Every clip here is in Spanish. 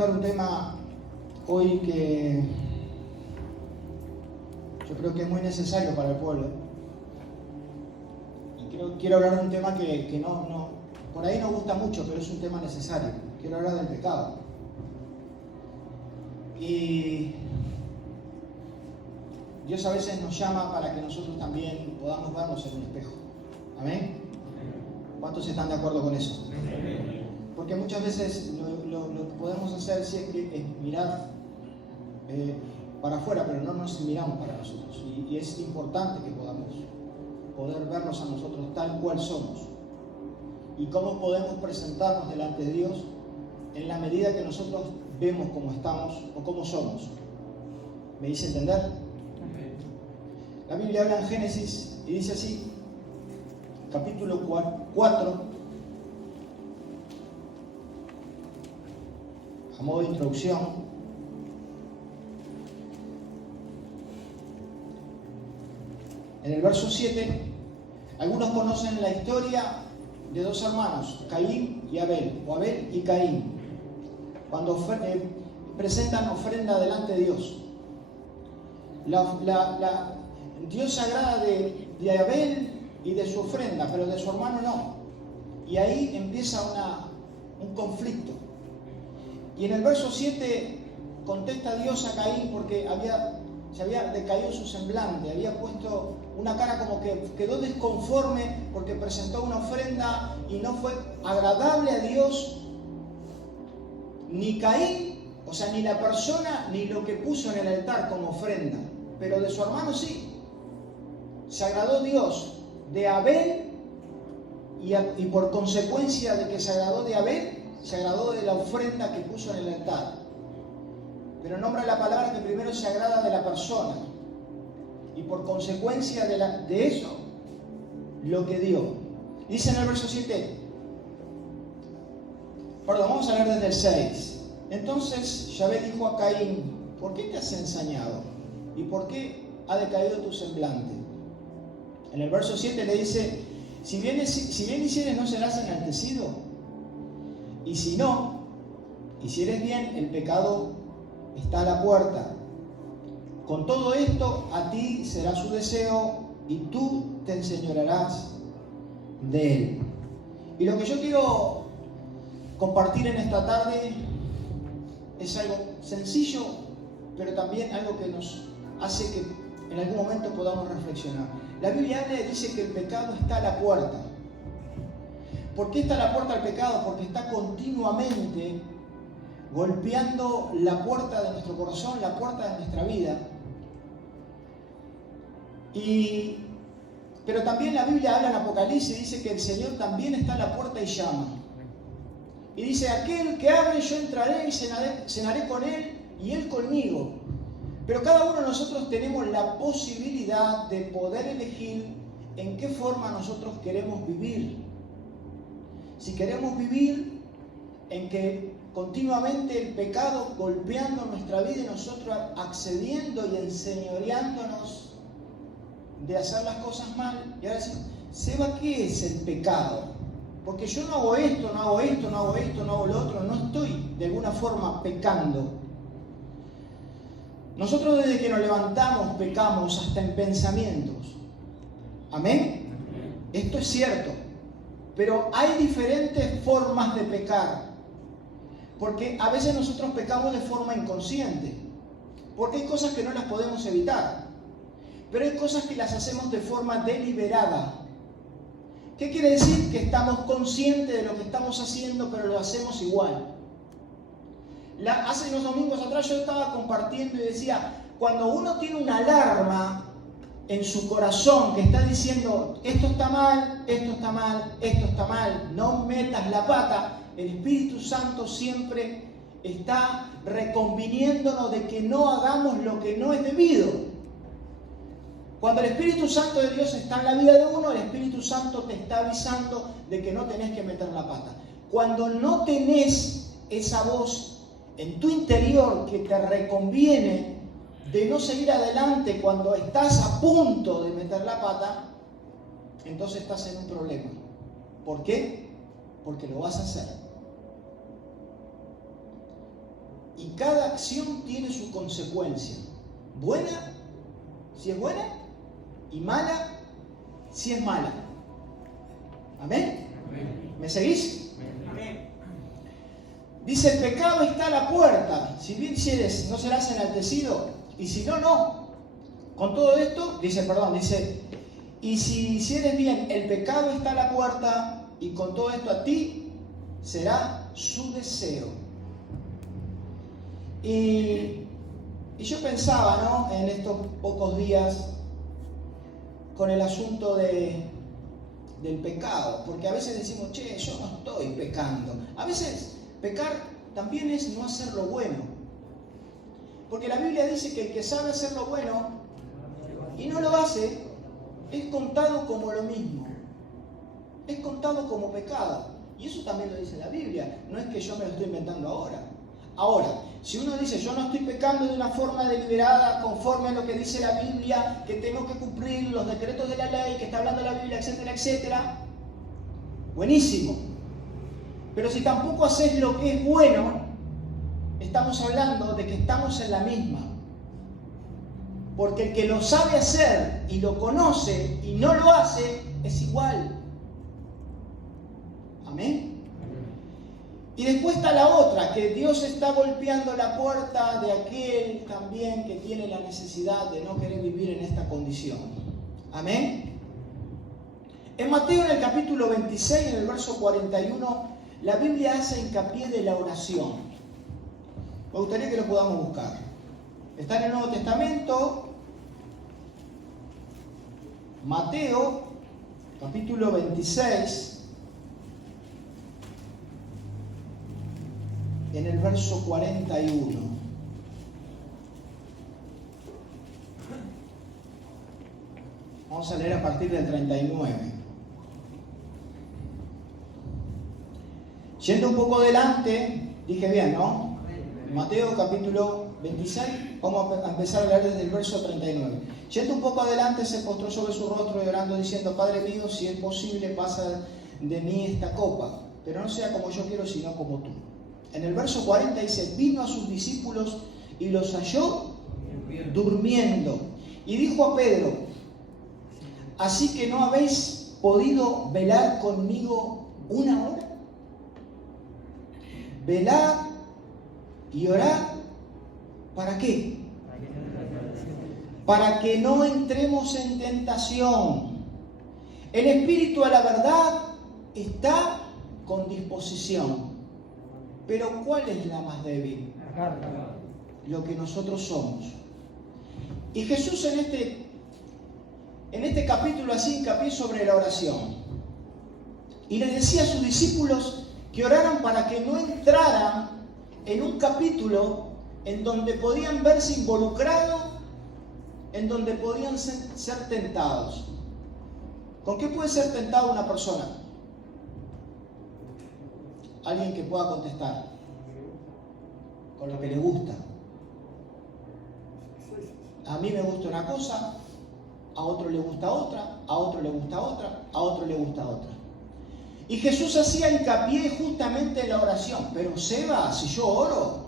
tocar un tema hoy que yo creo que es muy necesario para el pueblo. Y quiero hablar de un tema que no por ahí no gusta mucho, pero es un tema necesario. Quiero hablar del pecado. Y Dios a veces nos llama para que nosotros también podamos vernos en un espejo. ¿Amén? ¿Cuántos están de acuerdo con eso? Porque muchas veces lo que podemos hacer sí es mirar para afuera, pero no nos miramos para nosotros. Y es importante que podamos poder vernos a nosotros tal cual somos. Y cómo podemos presentarnos delante de Dios en la medida que nosotros vemos cómo estamos o cómo somos. ¿Me hice entender? La Biblia habla en Génesis y dice así, capítulo 4, a modo de introducción. En el verso 7, algunos conocen la historia de dos hermanos, Caín y Abel, o Abel y Caín, cuando presentan ofrenda delante de Dios. Dios se agrada de Abel y de su ofrenda, pero de su hermano no. Y ahí empieza un conflicto. Y en el verso 7 contesta Dios a Caín porque se había decaído su semblante, había puesto una cara como que quedó desconforme porque presentó una ofrenda y no fue agradable a Dios. Ni Caín, o sea, ni la persona, ni lo que puso en el altar como ofrenda, pero de su hermano sí. Se agradó Dios de Abel y por consecuencia de que se agradó de Abel, se agradó de la ofrenda que puso en el altar. Pero nombra la palabra que primero se agrada de la persona y por consecuencia de eso, lo que dio. Dice en el verso 7, vamos a leer desde el 6. Entonces Yahvé dijo a Caín, ¿por qué te has ensañado? ¿Y por qué ha decaído tu semblante? En el verso 7 le dice, si bien hicieres no serás enaltecido, y si no, hicieres bien, el pecado está a la puerta. Con todo esto, a ti será su deseo, y tú te enseñorearás de él. Y lo que yo quiero compartir en esta tarde es algo sencillo, pero también algo que nos hace que en algún momento podamos reflexionar. La Biblia dice que el pecado está a la puerta. ¿Por qué está a la puerta el pecado? Porque está continuamente golpeando la puerta de nuestro corazón, la puerta de nuestra vida. Pero también la Biblia habla en Apocalipsis, dice que el Señor también está a la puerta y llama. Y dice, aquel que abre, yo entraré y cenaré con él y él conmigo. Pero cada uno de nosotros tenemos la posibilidad de poder elegir en qué forma nosotros queremos vivir. Si queremos vivir en que continuamente el pecado golpeando nuestra vida y nosotros accediendo y enseñoreándonos de hacer las cosas mal. Y ahora decimos, Seba, ¿qué es el pecado? Porque yo no hago esto, no hago esto, no hago esto, no hago lo otro, no estoy de alguna forma pecando. Nosotros desde que nos levantamos pecamos hasta en pensamientos. ¿Amén? Esto es cierto. Pero hay diferentes formas de pecar. Porque a veces nosotros pecamos de forma inconsciente. Porque hay cosas que no las podemos evitar. Pero hay cosas que las hacemos de forma deliberada. ¿Qué quiere decir? Que estamos conscientes de lo que estamos haciendo, pero lo hacemos igual. Hace unos domingos atrás yo estaba compartiendo y decía, cuando uno tiene una alarma en su corazón que está diciendo, esto está mal, esto está mal, esto está mal, no metas la pata, el Espíritu Santo siempre está reconviniéndonos de que no hagamos lo que no es debido. Cuando el Espíritu Santo de Dios está en la vida de uno, el Espíritu Santo te está avisando de que no tenés que meter la pata. Cuando no tenés esa voz en tu interior que te reconviene de no seguir adelante cuando estás a punto de meter la pata, entonces estás en un problema. ¿Por qué? Porque lo vas a hacer. y cada acción tiene su consecuencia. Buena, si es buena, y mala, si es mala. ¿Amén? ¿Me seguís? Amén. Dice, el pecado está a la puerta. Si bien hicieres, no serás enaltecido, y si no, no. Con todo esto, dice, y si hicieres bien, el pecado está a la puerta, y con todo esto a ti será su deseo. Y yo pensaba, ¿no?, en estos pocos días con el asunto del pecado, porque a veces decimos, che, yo no estoy pecando. A veces pecar también es no hacer lo bueno, porque la Biblia dice que el que sabe hacer lo bueno y no lo hace, es contado como lo mismo, es contado como pecado. Y eso también lo dice la Biblia, no es que yo me lo estoy inventando ahora. Ahora, si uno dice, yo no estoy pecando de una forma deliberada, conforme a lo que dice la Biblia, que tengo que cumplir los decretos de la ley, que está hablando la Biblia, etcétera, etcétera, buenísimo. Pero si tampoco haces lo que es bueno, estamos hablando de que estamos en la misma. Porque el que lo sabe hacer y lo conoce y no lo hace, es igual. Amén. Y después está la otra, que Dios está golpeando la puerta de aquel también que tiene la necesidad de no querer vivir en esta condición. Amén. En Mateo, en el capítulo 26, en el verso 41, la Biblia hace hincapié de la oración. Me gustaría que lo podamos buscar. Está en el Nuevo Testamento, Mateo, capítulo 26, en el verso 41. Vamos a leer a partir del 39. Yendo un poco adelante, dije bien, ¿no? Mateo capítulo 26, vamos a empezar a leer desde el verso 39. Yendo un poco adelante, se postró sobre su rostro y orando, diciendo, Padre mío, si es posible, pasa de mí esta copa, pero no sea como yo quiero, sino como tú. En el verso 40 dice, vino a sus discípulos y los halló durmiendo. Y dijo a Pedro, ¿así que no habéis podido velar conmigo una hora? Velad y orad, ¿para qué? Para que no entremos en tentación. El espíritu a la verdad está con disposición. Pero ¿cuál es la más débil? Lo que nosotros somos. Y Jesús en este capítulo hacía hincapié sobre la oración. Y les decía a sus discípulos que oraran para que no entraran en un capítulo en donde podían verse involucrados, en donde podían ser tentados. ¿Con qué puede ser tentado una persona? Alguien que pueda contestar. Con lo que le gusta. A mí me gusta una cosa, a otro le gusta otra, a otro le gusta otra, a otro le gusta otra. Y Jesús hacía hincapié justamente en la oración. Pero Seba, si yo oro,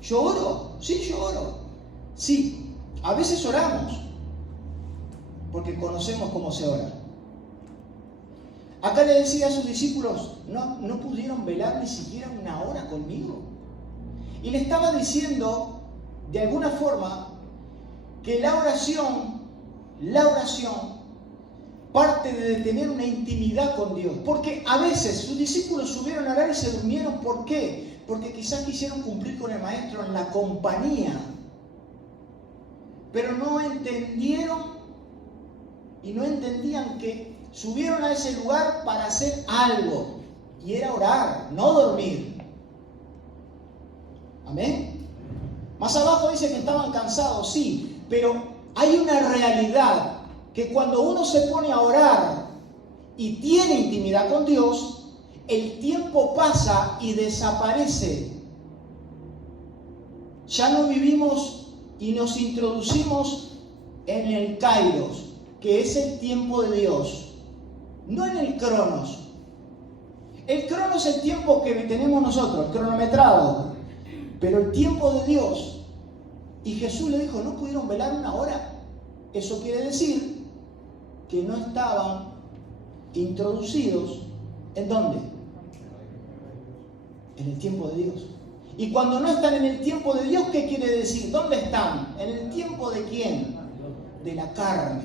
sí, yo oro. Sí, a veces oramos, porque conocemos cómo se ora. Acá le decía a sus discípulos, no pudieron velar ni siquiera una hora conmigo. Y le estaba diciendo, de alguna forma, que la oración parte de tener una intimidad con Dios. Porque a veces sus discípulos subieron a orar y se durmieron. ¿Por qué? Porque quizás quisieron cumplir con el maestro en la compañía. Pero no entendieron y no entendían que subieron a ese lugar para hacer algo. Y era orar, no dormir. Amén. Más abajo dice que estaban cansados, sí. Pero hay una realidad. Que cuando uno se pone a orar y tiene intimidad con Dios, el tiempo pasa y desaparece. Ya no vivimos y nos introducimos en el Kairos, que es el tiempo de Dios, no en el Cronos. El Cronos es el tiempo que tenemos nosotros, el cronometrado. Pero el tiempo de Dios, y Jesús le dijo, ¿no pudieron velar una hora? Eso quiere decir que no estaban introducidos, ¿en dónde? En el tiempo de Dios. Y cuando no están en el tiempo de Dios, ¿qué quiere decir? ¿Dónde están? ¿En el tiempo de quién? De la carne,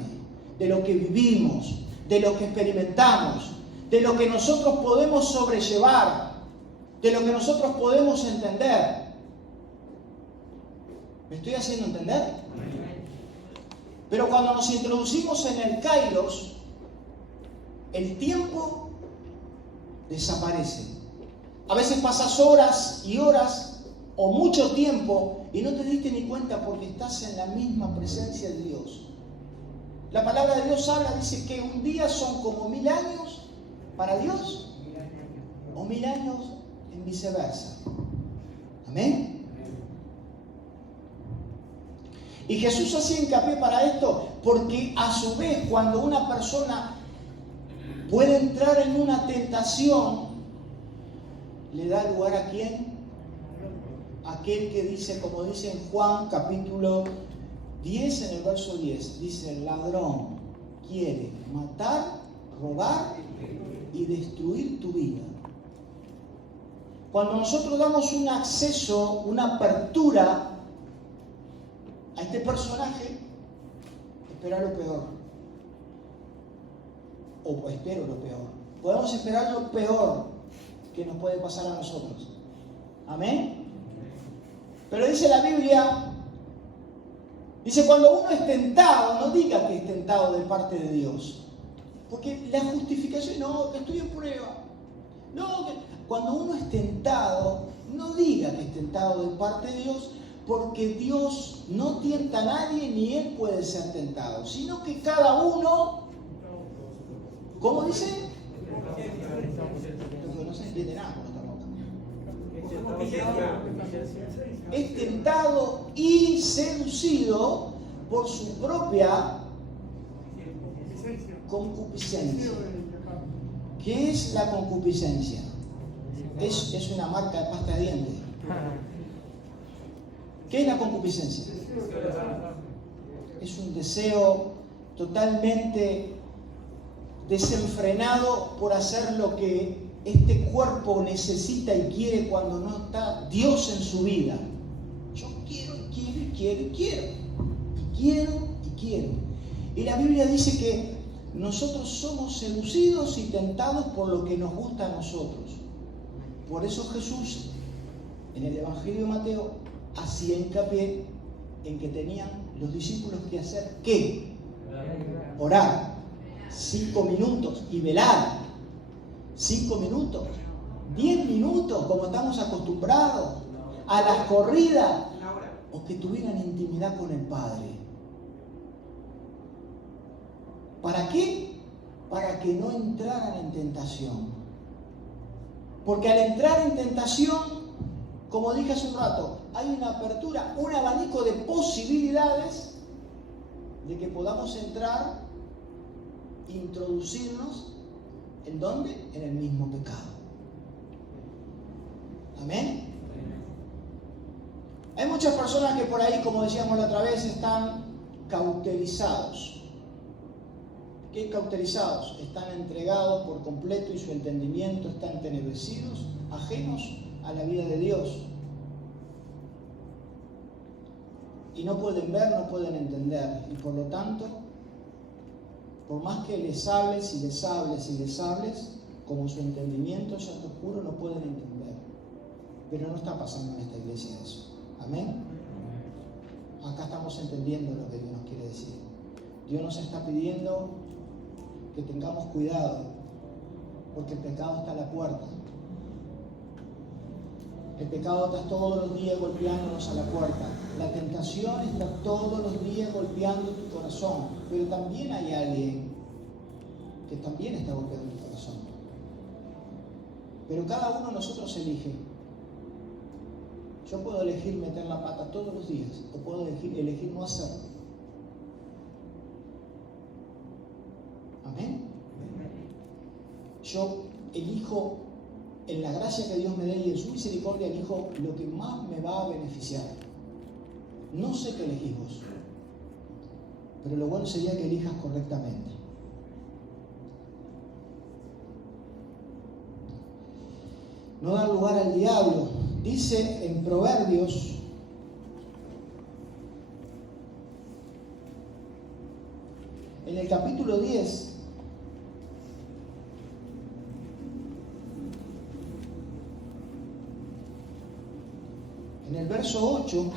de lo que vivimos, de lo que experimentamos, de lo que nosotros podemos sobrellevar, de lo que nosotros podemos entender. ¿Me estoy haciendo entender? Pero cuando nos introducimos en el kairos, el tiempo desaparece. A veces pasas horas y horas o mucho tiempo y no te diste ni cuenta porque estás en la misma presencia de Dios. La palabra de Dios habla, dice que un día son como 1000 años para Dios o 1000 años en viceversa. Amén. Y Jesús hacía hincapié para esto porque a su vez cuando una persona puede entrar en una tentación, le da lugar a ¿quién? Aquel que dice, como dice en Juan capítulo 10, en el verso 10, dice, el ladrón quiere matar, robar y destruir tu vida. Cuando nosotros damos un acceso, una apertura a este personaje, espera lo peor. O espero lo peor. Podemos esperar lo peor que nos puede pasar a nosotros. Amén. Pero dice la Biblia, dice, cuando uno es tentado, no diga que es tentado de parte de Dios. Porque la justificación, no, que estoy en prueba. No, que cuando uno es tentado, no diga que es tentado de parte de Dios, porque Dios no tienta a nadie ni Él puede ser tentado, sino que cada uno, ¿cómo dice? No se entiende nada con esta boca. Es tentado y seducido por su propia concupiscencia. ¿Qué es la concupiscencia? Es una marca de pasta de dientes. ¿Qué es la concupiscencia? Es un deseo totalmente desenfrenado por hacer lo que este cuerpo necesita y quiere cuando no está Dios en su vida. Yo quiero y quiero y quiero y quiero. Y quiero y quiero. Y la Biblia dice que nosotros somos seducidos y tentados por lo que nos gusta a nosotros. Por eso Jesús, en el Evangelio de Mateo, hacía hincapié en que tenían los discípulos que hacer ¿qué? Orar 5 minutos y velar 5 minutos, 10 minutos como estamos acostumbrados a las corridas, o que tuvieran intimidad con el Padre. ¿Para qué? Para que no entraran en tentación. Porque al entrar en tentación, como dije hace un rato, hay una apertura, un abanico de posibilidades de que podamos entrar, introducirnos, ¿en dónde? En el mismo pecado. Amén. Hay muchas personas que por ahí, como decíamos la otra vez, están cauterizados. ¿Qué es cauterizados? Están entregados por completo y su entendimiento está entenebrecidos, ajenos a la vida de Dios. Y no pueden ver, no pueden entender. Y por lo tanto, por más que les hables y les hables y les hables, como su entendimiento ya está oscuro, no pueden entender. Pero no está pasando en esta iglesia eso. Amén. Acá estamos entendiendo lo que Dios nos quiere decir. Dios nos está pidiendo que tengamos cuidado, porque el pecado está a la puerta. El pecado está todos los días golpeándonos a la puerta. La tentación está todos los días golpeando tu corazón. Pero también hay alguien que también está golpeando tu corazón. Pero cada uno de nosotros elige. Yo puedo elegir meter la pata todos los días, o puedo elegir no hacerlo. Amén. Yo elijo en la gracia que Dios me dé y en su misericordia elijo lo que más me va a beneficiar. No sé qué elegís vos, pero lo bueno sería que elijas correctamente. No dar lugar al diablo. Dice en Proverbios, en el capítulo 10, en el verso 8,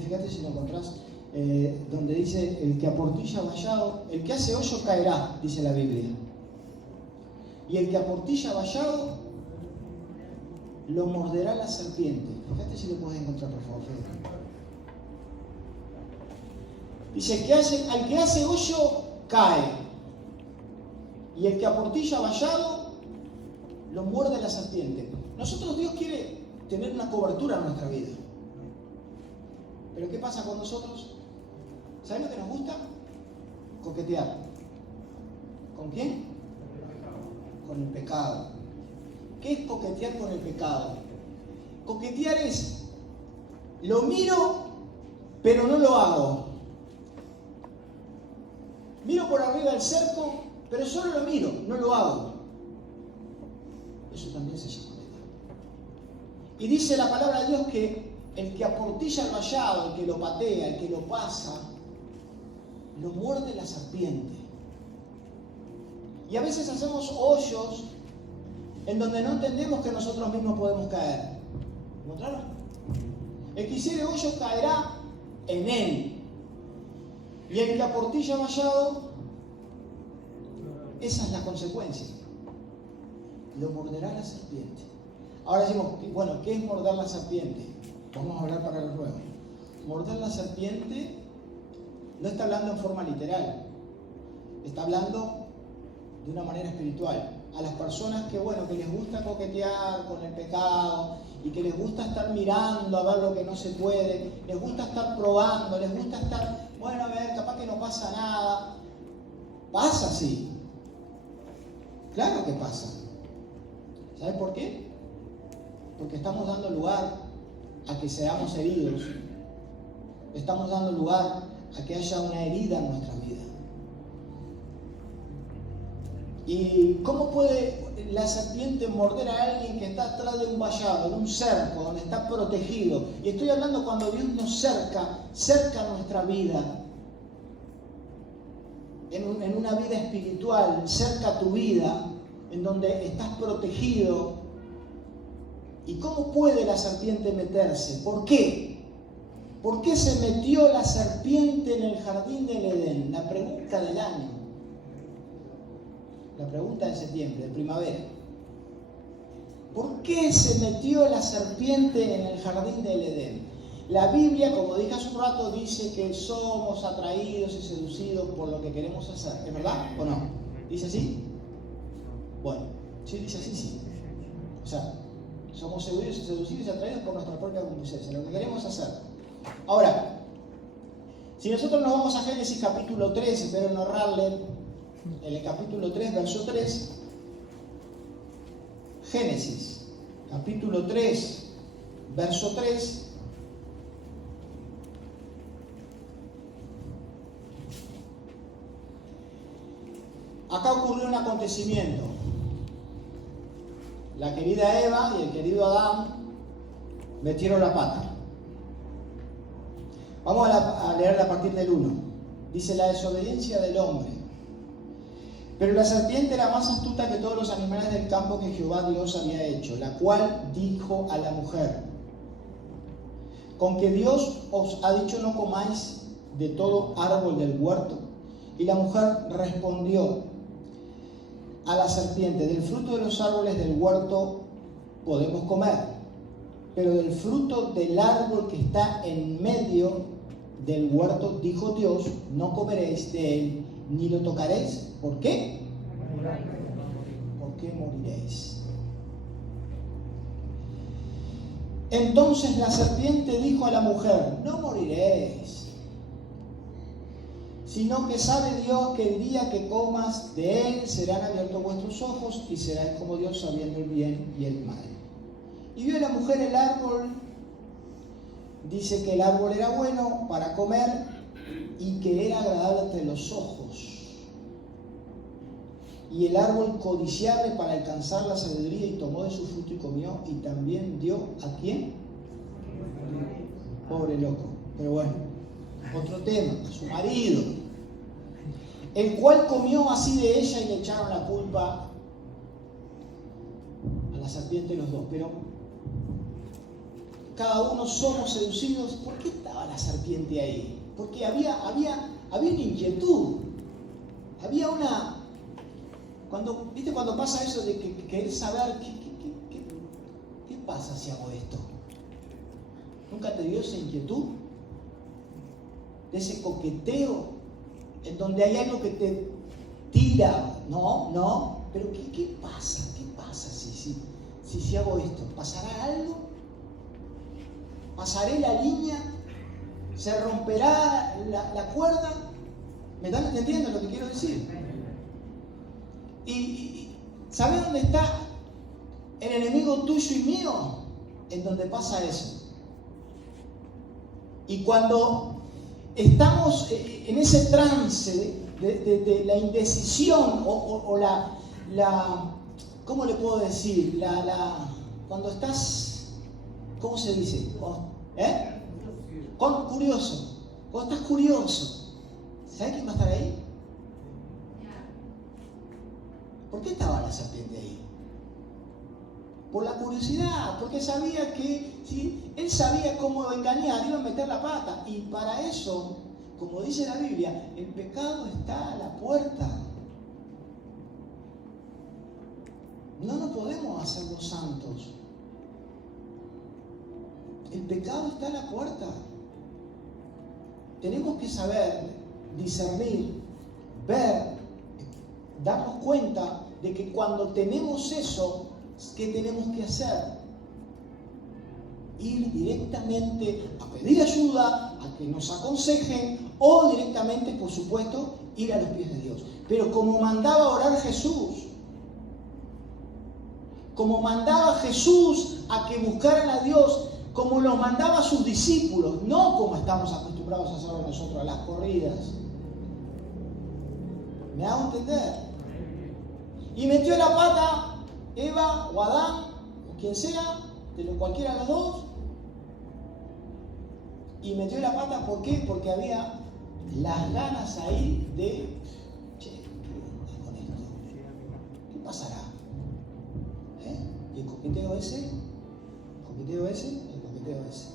fíjate si lo encontrás, donde dice: el que aportilla vallado, el que hace hoyo caerá, dice la Biblia. Y el que aportilla vallado, lo morderá la serpiente. Fíjate si lo puedes encontrar, por favor, Fede. Dice: al que hace hoyo cae, y el que aportilla vallado, lo muerde la serpiente. Nosotros, Dios quiere tener una cobertura en nuestra vida. Pero ¿qué pasa con nosotros? ¿Saben lo que nos gusta? Coquetear. ¿Con quién? Con el pecado. ¿Qué es coquetear con el pecado? Coquetear es: lo miro, pero no lo hago. Miro por arriba del cerco, pero solo lo miro, no lo hago. Eso también se llama pecado. Y dice la palabra de Dios que el que aportilla el vallado, el que lo patea, el que lo pasa, lo muerde la serpiente. Y a veces hacemos hoyos en donde no entendemos que nosotros mismos podemos caer. ¿Encontraron? El que hiciere hoyo caerá en él. Y el que aportilla vallado, esa es la consecuencia. Lo morderá la serpiente. Ahora decimos, bueno, ¿qué es morder la serpiente? Vamos a hablar para los nuevos. Morder la serpiente no está hablando en forma literal, está hablando de una manera espiritual. A las personas que les gusta coquetear con el pecado y que les gusta estar mirando a ver lo que no se puede, les gusta estar probando, les gusta estar, a ver, capaz que no pasa nada. Pasa, sí. Claro que pasa. ¿Sabes por qué? Porque estamos dando lugar a que seamos heridos. Estamos dando lugar a que haya una herida en nuestra vida. ¿Y cómo puede la serpiente morder a alguien que está atrás de un vallado, en un cerco, donde está protegido? Y estoy hablando cuando Dios nos cerca nuestra vida, en una vida espiritual, cerca tu vida, en donde estás protegido. ¿Y cómo puede la serpiente meterse? ¿Por qué? ¿Por qué se metió la serpiente en el jardín del Edén? La pregunta del año. La pregunta de septiembre, de primavera. ¿Por qué se metió la serpiente en el jardín del Edén? La Biblia, como dije hace un rato, dice que somos atraídos y seducidos por lo que queremos hacer. ¿Es verdad o no? ¿Dice así? Bueno, sí, dice así, sí. O sea, somos seducidos y atraídos por nuestra propia concupiscencia, lo que queremos hacer. Ahora, si nosotros nos vamos a Génesis capítulo 3, espero no errarle, en el capítulo 3, verso 3, Génesis capítulo 3, verso 3, acá ocurrió un acontecimiento. La querida Eva y el querido Adán metieron la pata. Vamos a leer a partir del 1. Dice: la desobediencia del hombre. Pero la serpiente era más astuta que todos los animales del campo que Jehová Dios había hecho, la cual dijo a la mujer: ¿con que Dios os ha dicho no comáis de todo árbol del huerto? Y la mujer respondió a la serpiente: del fruto de los árboles del huerto podemos comer, pero del fruto del árbol que está en medio del huerto, dijo Dios, no comeréis de él ni lo tocaréis. ¿Por qué? Porque moriréis. Entonces la serpiente dijo a la mujer: no moriréis, sino que sabe Dios que el día que comas de él serán abiertos vuestros ojos y seráis como Dios, sabiendo el bien y el mal. Y vio la mujer el árbol, dice que el árbol era bueno para comer y que era agradable ante los ojos, y el árbol codiciable para alcanzar la sabiduría, y tomó de su fruto y comió, y también dio ¿a quién? Pobre loco. Pero bueno, otro tema, a su marido, el cual comió así de ella, y le echaron la culpa a la serpiente los dos. Pero cada uno somos seducidos. ¿Por qué estaba la serpiente ahí? Porque había una inquietud, había una... ¿Viste cuando pasa eso de que querés saber qué pasa si hago esto? ¿Nunca te dio esa inquietud? De ese coqueteo en donde hay algo que te tira. No, pero ¿qué pasa? ¿Qué pasa si hago esto? ¿Pasará algo? ¿Pasaré la línea? ¿Se romperá la cuerda? ¿Me están entendiendo lo que quiero decir? Y ¿sabes dónde está el enemigo tuyo y mío? En donde pasa eso. Y cuando estamos en ese trance de la indecisión o la ¿cómo le puedo decir? Cuando estás, ¿cómo se dice? Curioso. Cuando estás curioso, ¿sabes quién va a estar ahí? ¿Por qué estaba la serpiente ahí? Por la curiosidad, porque sabía que ¿sí? Él sabía cómo engañar, iba a meter la pata. Y para eso, como dice la Biblia, el pecado está a la puerta. No nos podemos hacer los santos. El pecado está a la puerta. Tenemos que saber, discernir, ver, darnos cuenta de que cuando tenemos eso, ¿qué tenemos que hacer? Ir directamente a pedir ayuda, a que nos aconsejen, o directamente, por supuesto, ir a los pies de Dios. Pero como mandaba orar Jesús, como mandaba Jesús a que buscaran a Dios, como los mandaba a sus discípulos, no como estamos acostumbrados a hacerlo nosotros, a las corridas. ¿Me hago entender? Y metió la pata Eva o Adán, o quien sea, cualquiera de los dos. Y metió la pata, ¿por qué? Porque había las ganas ahí de, che, ¿qué onda con esto? ¿Qué pasará? ¿Y el coqueteo ese? ¿El coqueteo ese? El coqueteo ese.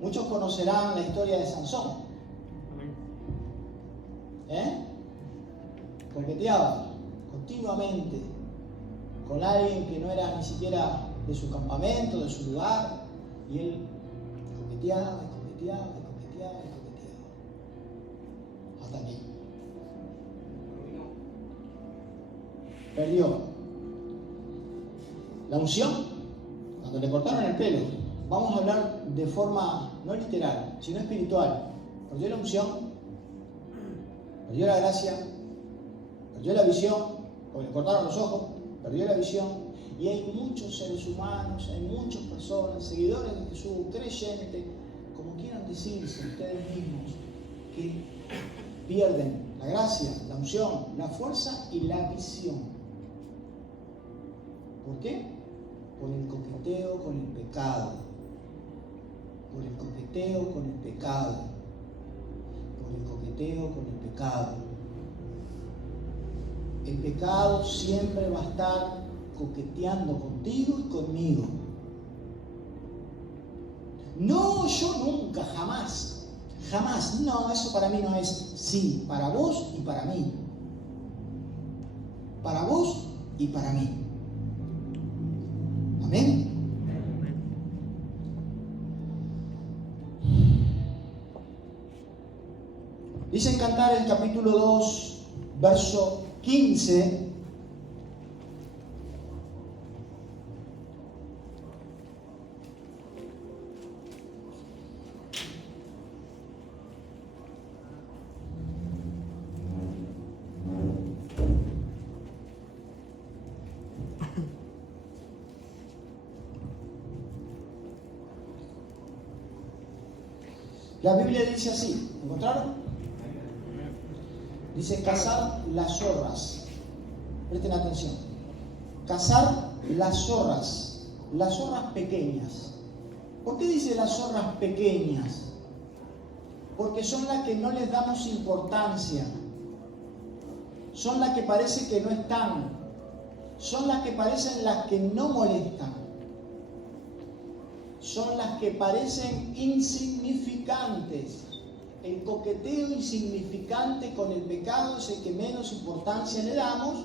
Muchos conocerán la historia de Sansón. Coqueteaba continuamente con alguien que no era ni siquiera de su campamento, de su lugar, y él coqueteaba, hasta aquí. Perdió la unción cuando le cortaron el pelo. Vamos a hablar de forma no literal, sino espiritual. Perdió la unción, perdió la gracia, perdió la visión, porque le cortaron los ojos, perdió la visión. Y hay muchos seres humanos, hay muchas personas, seguidores de Jesús, creyentes, como quieran decirse ustedes mismos, que pierden la gracia, la unción, la fuerza y la visión. ¿Por qué? Por el coqueteo con el pecado. Por el coqueteo con el pecado. Por el coqueteo con el pecado. El pecado siempre va a estar coqueteando contigo y conmigo. No, yo nunca, jamás. Jamás. No, eso para mí no es. Sí, para vos y para mí. Para vos y para mí. Amén. Dice en Cantares el capítulo 2, verso 15. La Biblia dice así, ¿encontraron? Dice cazar las zorras. Presten atención. Cazar las zorras pequeñas. ¿Por qué dice las zorras pequeñas? Porque son las que no les damos importancia. Son las que parece que no están. Son las que parecen las que no molestan. Son las que parecen insignificantes. El coqueteo insignificante con el pecado es el que menos importancia le damos,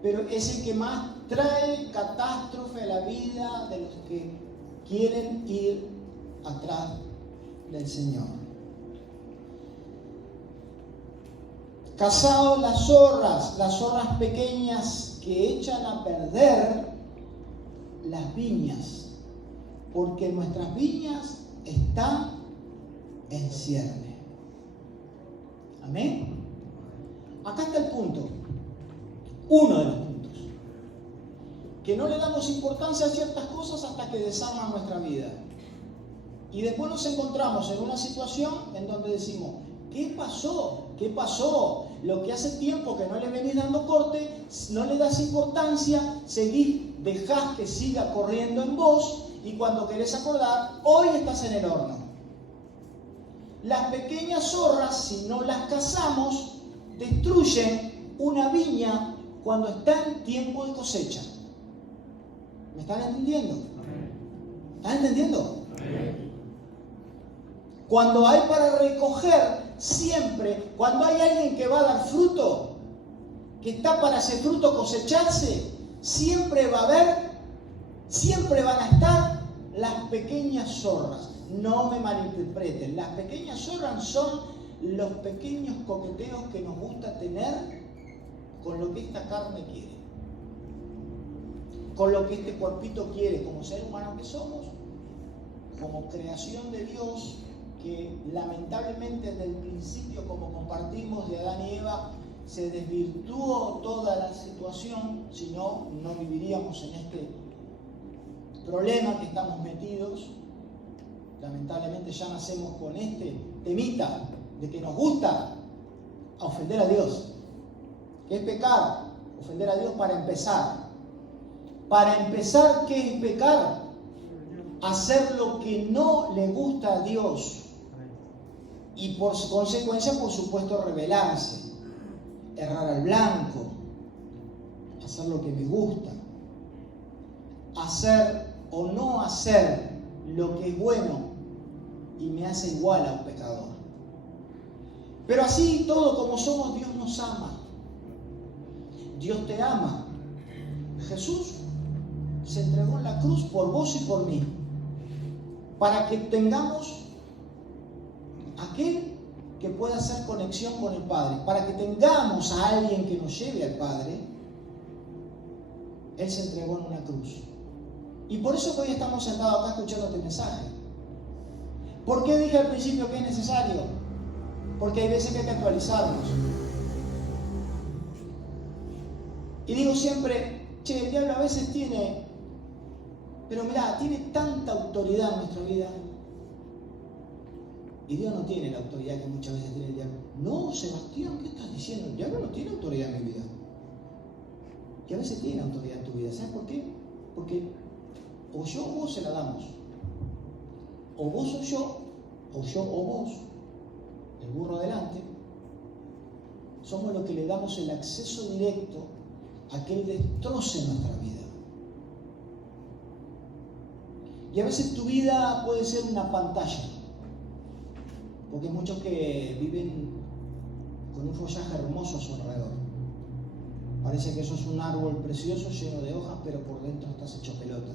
pero es el que más trae catástrofe a la vida de los que quieren ir atrás del Señor. Cazado las zorras pequeñas que echan a perder las viñas, porque nuestras viñas están en cierne. Amén. Acá está el punto, uno de los puntos, que no le damos importancia a ciertas cosas hasta que desarman nuestra vida. Y después nos encontramos en una situación en donde decimos, ¿qué pasó? ¿Qué pasó? Lo que hace tiempo que no le venís dando corte, no le das importancia, dejás que siga corriendo en vos, y cuando querés acordar, hoy estás en el horno. Las pequeñas zorras, si no las cazamos, destruyen una viña cuando está en tiempo de cosecha. ¿Me están entendiendo? ¿Están entendiendo? Cuando hay para recoger, siempre, cuando hay alguien que va a dar fruto, que está para ese fruto cosecharse, siempre va a haber, siempre van a estar las pequeñas zorras. No me malinterpreten, las pequeñas zorras son los pequeños coqueteos que nos gusta tener con lo que esta carne quiere, con lo que este cuerpito quiere, como ser humano que somos, como creación de Dios, que lamentablemente desde el principio, como compartimos de Adán y Eva, se desvirtuó toda la situación, si no, no viviríamos en este problema que estamos metidos. Lamentablemente ya nacemos con este temita de que nos gusta ofender a Dios. ¿Qué es pecar? Ofender a Dios para empezar. Para empezar, ¿qué es pecar? Hacer lo que no le gusta a Dios. Y por consecuencia, por supuesto, rebelarse. Errar al blanco. Hacer lo que me gusta. Hacer o no hacer lo que es bueno y me hace igual a un pecador. Pero así todo como somos, Dios nos ama. Dios te ama. Jesús se entregó en la cruz por vos y por mí, para que tengamos aquel que pueda hacer conexión con el Padre, para que tengamos a alguien que nos lleve al Padre. Él se entregó en una cruz. Y por eso que hoy estamos sentados acá escuchando este mensaje. ¿Por qué dije al principio que es necesario? Porque hay veces que hay que actualizarnos. Y digo siempre, el diablo a veces tiene, pero mirá, tiene tanta autoridad en nuestra vida. Y Dios no tiene la autoridad que muchas veces tiene el diablo. No, Sebastián, ¿qué estás diciendo? El diablo no tiene autoridad en mi vida. Que a veces tiene autoridad en tu vida. ¿Sabes por qué? Porque o yo o vos se la damos. O vos o yo o vos, el burro adelante, somos los que le damos el acceso directo a que Él destroce nuestra vida. Y a veces tu vida puede ser una pantalla, porque hay muchos que viven con un follaje hermoso a su alrededor. Parece que sos un árbol precioso lleno de hojas, pero por dentro estás hecho pelota.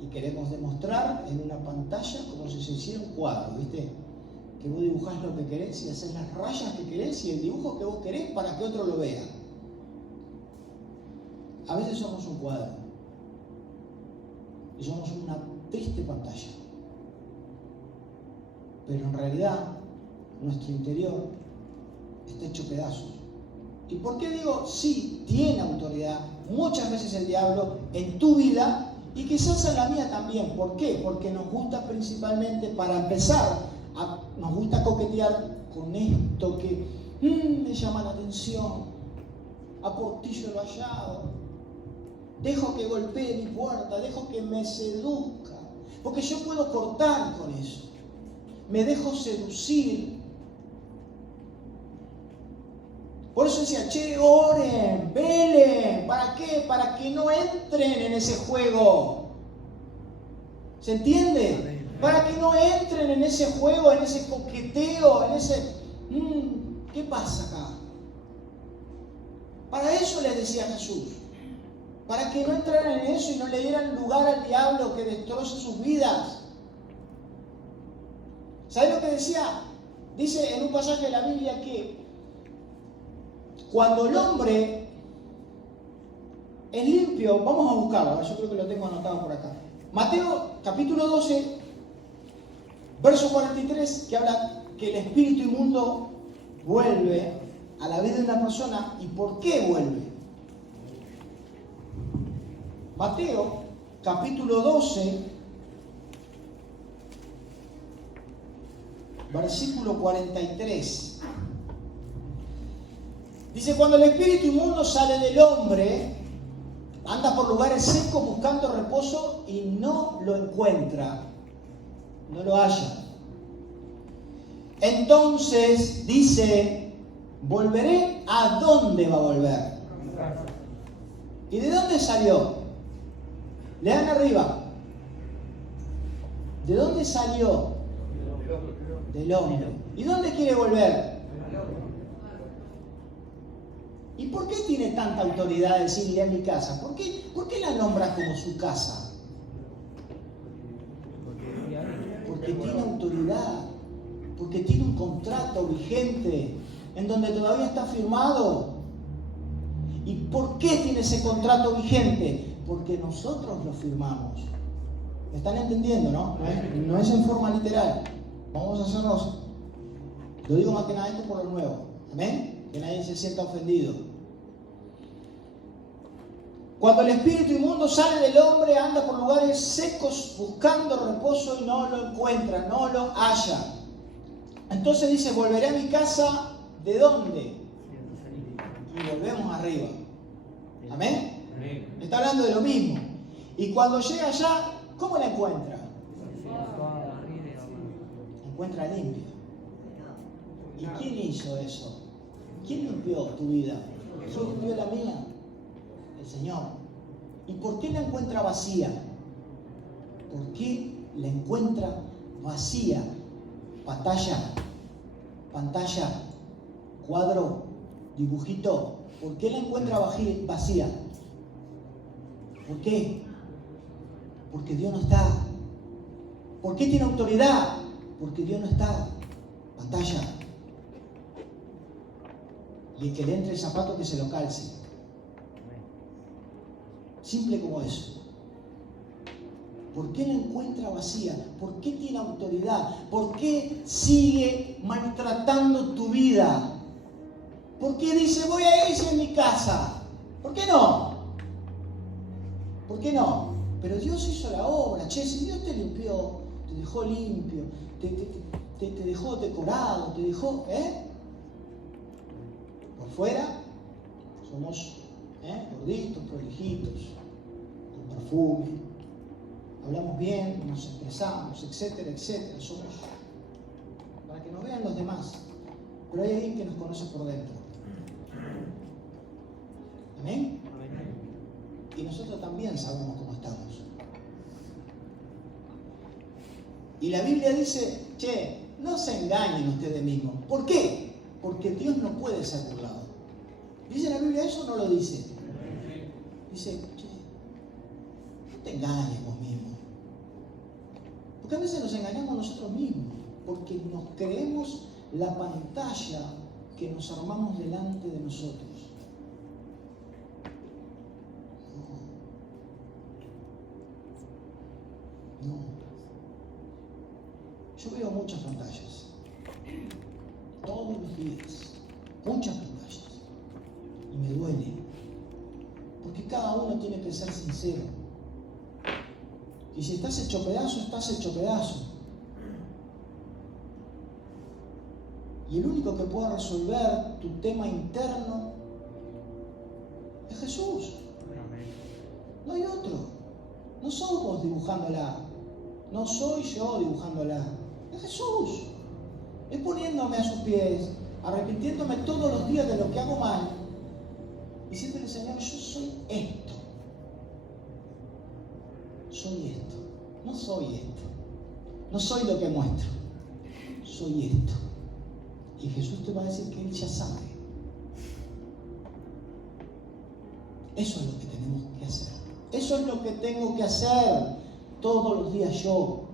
Y queremos demostrar en una pantalla como si se hiciera un cuadro, ¿viste? que vos dibujás lo que querés y haces las rayas que querés y el dibujo que vos querés para que otro lo vea. A veces somos un cuadro y somos una triste pantalla, pero en realidad nuestro interior está hecho pedazos. ¿Y por qué digo sí tiene autoridad muchas veces el diablo en tu vida y quizás en la mía también? ¿Por qué? Porque nos gusta principalmente, para empezar, nos gusta coquetear con esto que me llama la atención, aportillo el vallado, dejo que golpee mi puerta, dejo que me seduzca, porque yo puedo cortar con eso, me dejo seducir. Por eso decía, che, oren, velen. ¿Para qué? Para que no entren en ese juego. ¿Se entiende? Para que no entren en ese juego, en ese coqueteo, en ese... ¿qué pasa acá? Para eso les decía Jesús. Para que no entraran en eso y no le dieran lugar al diablo que destroce sus vidas. ¿Sabes lo que decía? Dice en un pasaje de la Biblia que cuando el hombre es limpio, vamos a buscarlo, yo creo que lo tengo anotado por acá. Mateo capítulo 12, verso 43, que habla que el espíritu inmundo vuelve a la vida de una persona. ¿Y por qué vuelve? Mateo capítulo 12, versículo 43. Dice, cuando el espíritu inmundo sale del hombre, anda por lugares secos buscando reposo y no lo encuentra, no lo halla. Entonces dice, volveré. ¿A dónde va a volver? ¿Y de dónde salió? Lean arriba. ¿De dónde salió? Del hombre. ¿Y dónde quiere volver? ¿Y por qué tiene tanta autoridad de decir, iré a mi casa? ¿Por qué la nombra como su casa? Porque tiene autoridad, porque tiene un contrato vigente en donde todavía está firmado. ¿Y por qué tiene ese contrato vigente? Porque nosotros lo firmamos. ¿Me están entendiendo, no? No es en forma literal. Vamos a hacernos, lo digo más que nada esto por lo nuevo. ¿Amén? Que nadie se sienta ofendido. Cuando el espíritu inmundo sale del hombre, anda por lugares secos buscando reposo y no lo encuentra, no lo halla. Entonces dice, volveré a mi casa, ¿de dónde? Y volvemos arriba. ¿Amén? Está hablando de lo mismo. Y cuando llega allá, ¿cómo la encuentra? La encuentra limpia. ¿Y quién hizo eso? ¿Quién limpió tu vida? ¿Quién limpió la mía? El Señor. ¿Y por qué la encuentra vacía? ¿Por qué la encuentra vacía? Pantalla, cuadro, dibujito. ¿Por qué la encuentra vacía? ¿Por qué? Porque Dios no está. ¿Por qué tiene autoridad? Porque Dios no está. Pantalla. Y el que le entre el zapato que se lo calce. Simple como eso. ¿Por qué la encuentra vacía? ¿Por qué tiene autoridad? ¿Por qué sigue maltratando tu vida? ¿Por qué dice, voy a irse en mi casa? ¿Por qué no? ¿Por qué no? Pero Dios hizo la obra. Che, si Dios te limpió, te dejó limpio, te dejó decorado, te dejó, por fuera somos gorditos, prolijitos, con perfume, hablamos bien, nos expresamos, etcétera, etcétera. Somos para que nos vean los demás. Pero hay alguien que nos conoce por dentro. ¿Amén? Y nosotros también sabemos cómo estamos. Y la Biblia dice, che, no se engañen ustedes mismos. ¿Por qué? Porque Dios no puede ser burlado. ¿Dice la Biblia eso o no lo dice? Dice, che, no te engañes vos mismo. Porque a veces nos engañamos nosotros mismos. porque nos creemos la pantalla que nos armamos delante de nosotros. No. Yo veo muchas pantallas. Todos los días. Muchas pantallas. Y me duele. Porque cada uno tiene que ser sincero. Y si estás hecho pedazo, estás hecho pedazo. Y el único que puede resolver tu tema interno es Jesús. No hay otro. No sos vos dibujándola. No soy yo dibujándola. Es Jesús. Es poniéndome a sus pies, arrepintiéndome todos los días de lo que hago mal, diciéndole, Señor, yo soy esto. Soy esto. No soy esto. No soy lo que muestro. Soy esto. Y Jesús te va a decir que Él ya sabe. Eso es lo que tenemos que hacer. Eso es lo que tengo que hacer todos los días yo.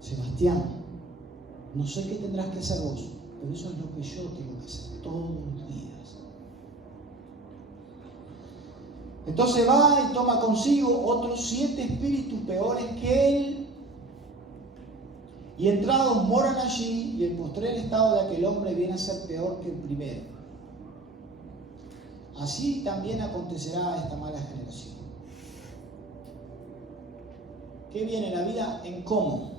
Sebastián, no sé qué tendrás que hacer vos, pero eso es lo que yo tengo que hacer todos los días. Entonces va y toma consigo otros 7 espíritus peores que él, y entrados moran allí, y el postrer estado de aquel hombre viene a ser peor que el primero. Así también acontecerá a esta mala generación. ¿Qué viene en la vida? ¿En cómo?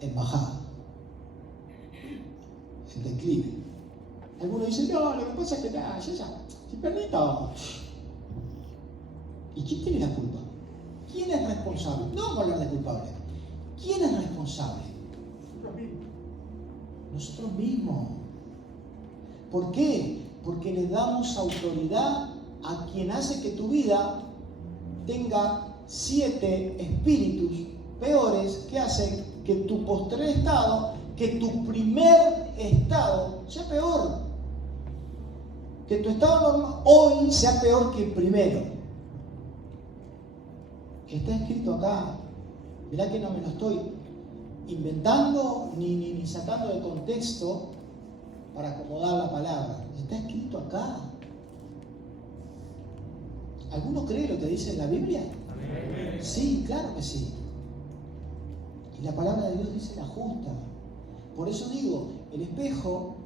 En bajada. En declive. Algunos dicen, no, lo que pasa es que ya, si perdí todo. ¿Y quién tiene la culpa? ¿Quién es responsable? No vamos a hablar de culpable. ¿Quién es responsable? Nosotros mismos. ¿Por qué? Porque le damos autoridad a quien hace que tu vida tenga 7 espíritus peores que hacen que tu postrer estado, que tu primer estado sea peor. Que tu estado normal hoy sea peor que el primero. Que está escrito acá. Mirá que no me lo estoy inventando ni sacando de contexto para acomodar la palabra. Está escrito acá. ¿Alguno cree lo que dice en la Biblia? Amén. Sí, claro que sí. Y la palabra de Dios dice la justa. Por eso digo, el espejo,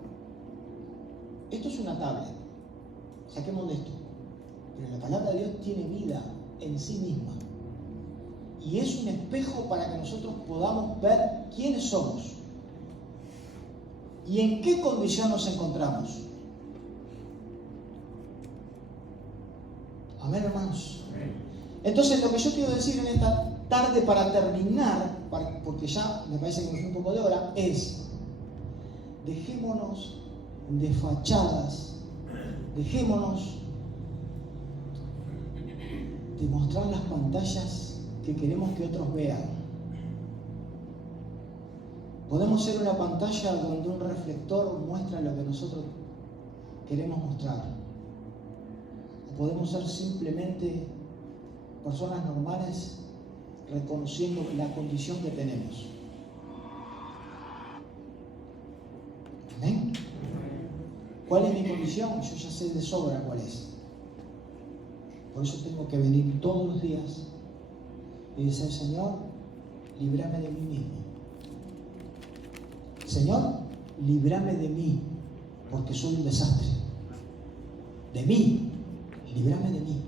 esto es una tablet. Saquemos de esto. Pero la palabra de Dios tiene vida en sí misma. Y es un espejo para que nosotros podamos ver quiénes somos y en qué condición nos encontramos. Amén, hermanos. Entonces, lo que yo quiero decir en esta tarde para terminar, porque ya me parece que nos fue un poco de hora, es: dejémonos de fachadas, dejémonos de mostrar las pantallas que queremos que otros vean. Podemos ser una pantalla donde un reflector muestra lo que nosotros queremos mostrar. O podemos ser simplemente personas normales reconociendo la condición que tenemos. ¿Amén? ¿Cuál es mi condición? Yo ya sé de sobra cuál es. Por eso tengo que venir todos los días y decir: Señor, líbrame de mí mismo. Señor, líbrame de mí, porque soy un desastre. De mí, líbrame de mí.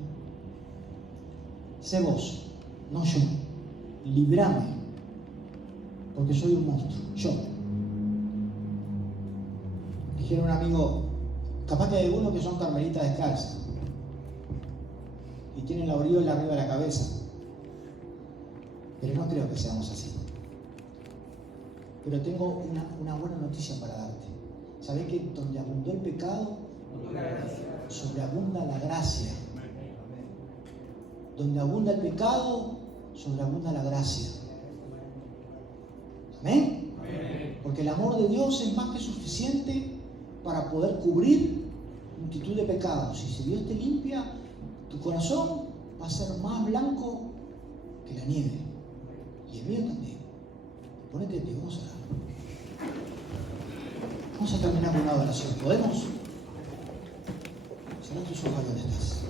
Sé vos, no yo. Líbrame, porque soy un monstruo. Yo. Dijera un amigo, capaz que hay algunos que son carmelitas descalzas y tienen la aureola arriba de la cabeza. Pero no creo que seamos así. Pero tengo una buena noticia para darte. ¿Sabés que donde abundó el pecado, sobreabunda la gracia? Donde abunda el pecado, sobreabunda la gracia. ¿Amén? Porque el amor de Dios es más que suficiente para poder cubrir multitud de pecados. Y si Dios te limpia, tu corazón va a ser más blanco que la nieve. Y el mío también. Ponete de pie, vamos a orar. Vamos a terminar con una oración. ¿Podemos? Cierra tus ojos donde estás.